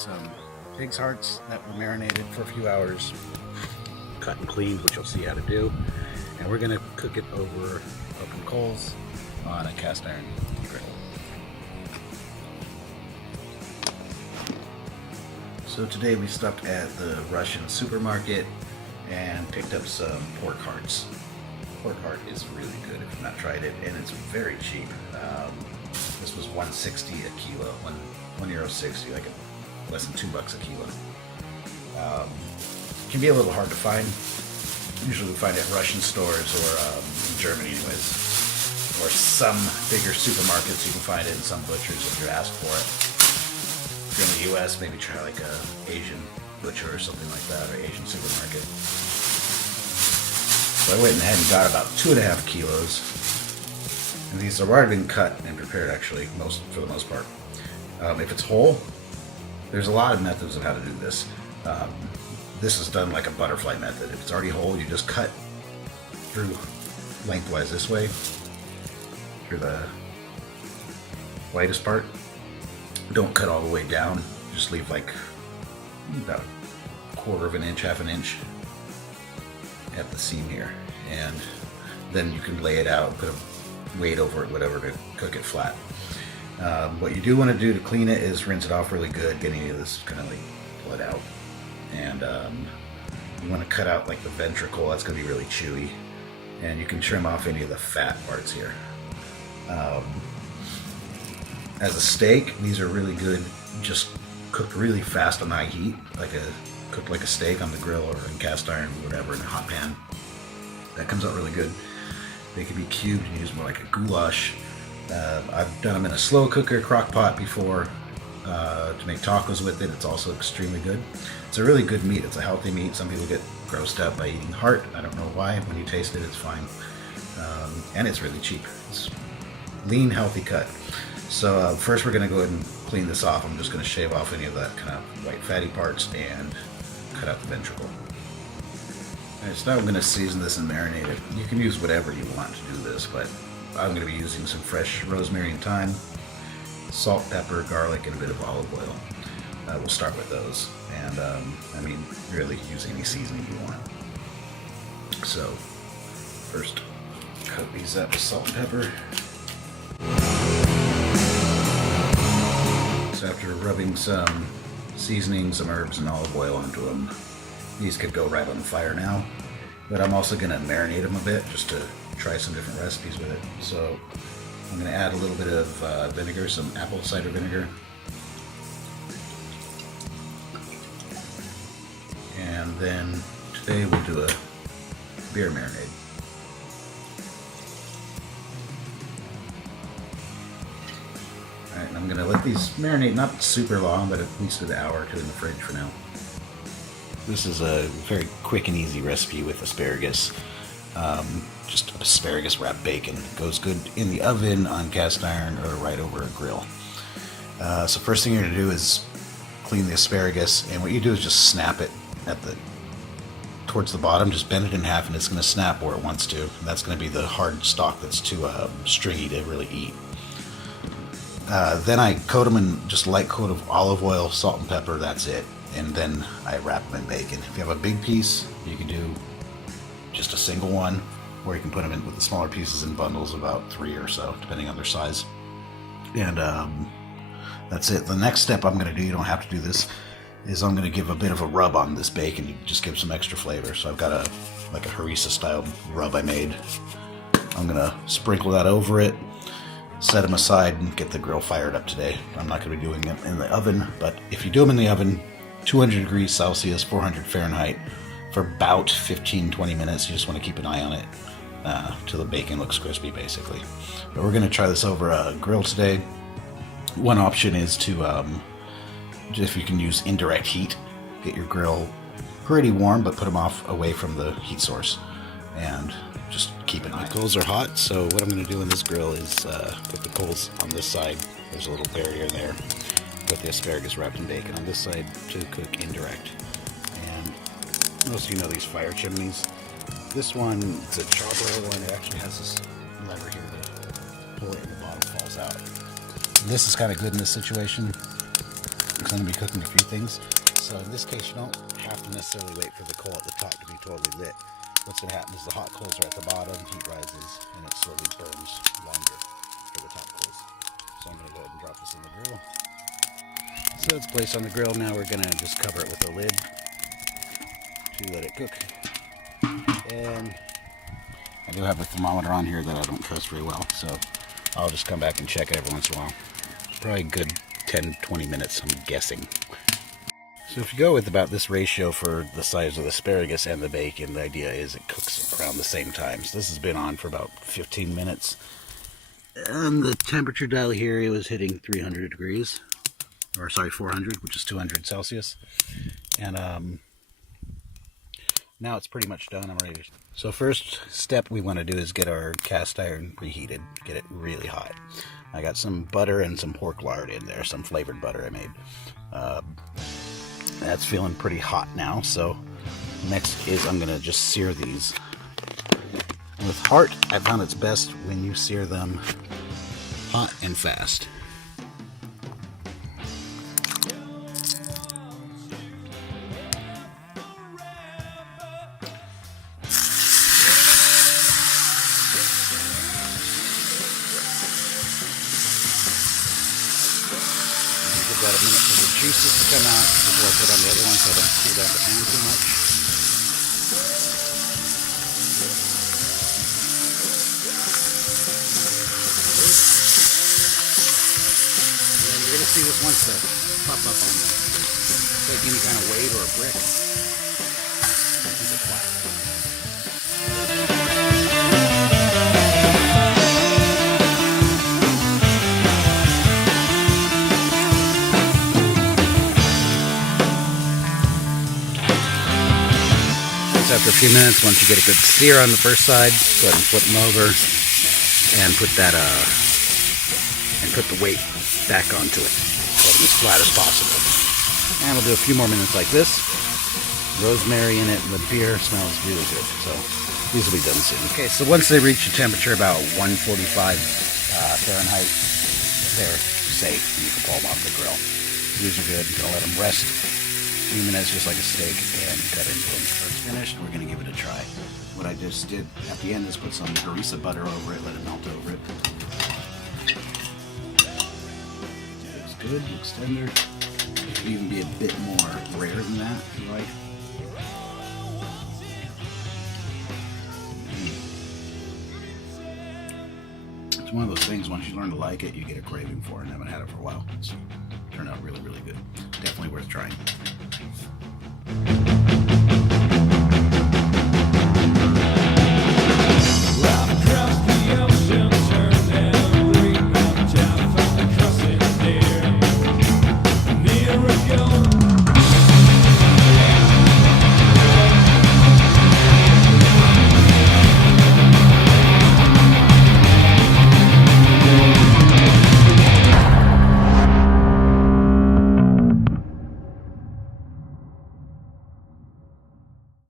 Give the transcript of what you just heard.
some pig's hearts that were marinated for a few hours, cut and cleaned, which you'll see how to do. And we're going to cook it over open coals on a cast iron grill. So today we stopped at the Russian supermarket and picked up some pork hearts. Pork heart is really good if you've not tried it, and it's very cheap. This was $1.60 a kilo, €1.60, like less than $2 a kilo. It can be a little hard to find. Usually we find it at Russian stores or in Germany anyways, or some bigger supermarkets. You can find it in some butchers if you ask for it. If you're in the US, maybe try like a Asian butcher or something like that, or Asian supermarket. So I went ahead and got about 2.5 kilos. And these have already been cut and prepared actually, for the most part. If it's whole, there's a lot of methods of how to do this. This is done like a butterfly method. If it's already whole, you just cut through lengthwise this way, through the whitest part. Don't cut all the way down. Just leave like about 1/4 of an inch, 1/2 inch at the seam here. And then you can lay it out, put a weight over it, whatever, to cook it flat. What you do want to do to clean it is rinse it off really good, get any of this kind of like blood out. And you want to cut out like the ventricle, that's going to be really chewy. And you can trim off any of the fat parts here. As a steak, these are really good, just cooked really fast on high heat, cooked like a steak on the grill or in cast iron, whatever, in a hot pan. That comes out really good. They can be cubed and used more like a goulash. I've done them in a slow cooker crock pot before to make tacos with it. It's also extremely good. It's a really good meat. It's a healthy meat. Some people get grossed out by eating heart. I don't know why. When you taste it, it's fine. And it's really cheap. It's lean, healthy cut. So first we're going to go ahead and clean this off. I'm just going to shave off any of that kind of white fatty parts and cut out the ventricle. Alright, so now I'm going to season this and marinate it. You can use whatever you want to do this, but I'm going to be using some fresh rosemary and thyme, salt, pepper, garlic, and a bit of olive oil. We'll start with those. And I mean, really use any seasoning you want. So first, coat these up with salt and pepper. So after rubbing some seasoning, some herbs, and olive oil onto them, these could go right on the fire now. But I'm also going to marinate them a bit just to try some different recipes with it. So I'm going to add a little bit of vinegar, some apple cider vinegar. And then today we'll do a beer marinade. Alright, and I'm going to let these marinate not super long, but at least an hour or two in the fridge for now. This is a very quick and easy recipe with asparagus. Just asparagus wrapped bacon. Goes good in the oven, on cast iron, or right over a grill. So first thing you're going to do is clean the asparagus, and what you do is just snap it towards the bottom. Just bend it in half, and it's going to snap where it wants to. And that's going to be the hard stalk that's too stringy to really eat. Then I coat them in just a light coat of olive oil, salt, and pepper. That's it. And then I wrap them in bacon. If you have a big piece, you can do just a single one, or you can put them in with the smaller pieces in bundles, about 3 or so, depending on their size. And that's it. The next step I'm going to do, you don't have to do this, is I'm going to give a bit of a rub on this bacon. You just give some extra flavor. So I've got a harissa style rub I made. I'm going to sprinkle that over it, set them aside, and get the grill fired up today. I'm not going to be doing them in the oven, but if you do them in the oven, 200 degrees Celsius, 400 Fahrenheit, for about 15-20 minutes. You just want to keep an eye on it till the bacon looks crispy, basically. But we're going to try this over a grill today. One option is to, if you can use indirect heat, get your grill pretty warm, but put them off away from the heat source, and just keep it. The coals are hot, so what I'm going to do in this grill is put the coals on this side. There's a little barrier there. Put the asparagus wrapped in bacon on this side to cook indirect. And most of you know these fire chimneys. This one, it's a charbroil one. It actually has this lever here to pull it and the bottom falls out. This is kind of good in this situation. because I'm going to be cooking a few things. So in this case, you don't have to necessarily wait for the coal at the top to be totally lit. What's going to happen is the hot coals are at the bottom, heat rises, and it slowly burns longer for the top coals. So I'm going to go ahead and drop this in the grill. So it's placed on the grill. Now we're going to just cover it with a lid to let it cook. And I do have a thermometer on here that I don't trust very well, so I'll just come back and check it every once in a while. Probably a good 10-20 minutes, I'm guessing. So if you go with about this ratio for the size of the asparagus and the bacon, the idea is it cooks around the same time. So this has been on for about 15 minutes. And the temperature dial here, it was hitting 300 degrees. Or sorry, 400, which is 200 Celsius. And now it's pretty much done. I'm ready to... So first step we want to do is get our cast iron preheated. Get it really hot. I got some butter and some pork lard in there. Some flavored butter I made. That's feeling pretty hot now, so next is I'm going to just sear these. With heart, I found it's best when you sear them hot and fast. Give that a minute for the juices to come out before I put on the other one so I don't cool down the pan too much. And you're going to see this once that pop up on you. It's like any kind of weight or a brick. I think it's flat. After a few minutes, once you get a good sear on the first side, go ahead and flip them over and put that and put the weight back onto it, hold them as flat as possible. And we'll do a few more minutes like this. Rosemary in it, and the beer smells really good. So these will be done soon. Okay, so once they reach a temperature about 145 Fahrenheit, they're safe. You can pull them off the grill. These are good. You're gonna let them rest a few minutes just like a steak and cut into them. So it's finished, we're going to give it a try. What I just did at the end is put some harissa butter over it, let it melt over it. Looks good, looks tender. It could even be a bit more rare than that if you like. It's one of those things, once you learn to like it, you get a craving for it, and I haven't had it for a while. It's turned out really, really good. Definitely worth trying.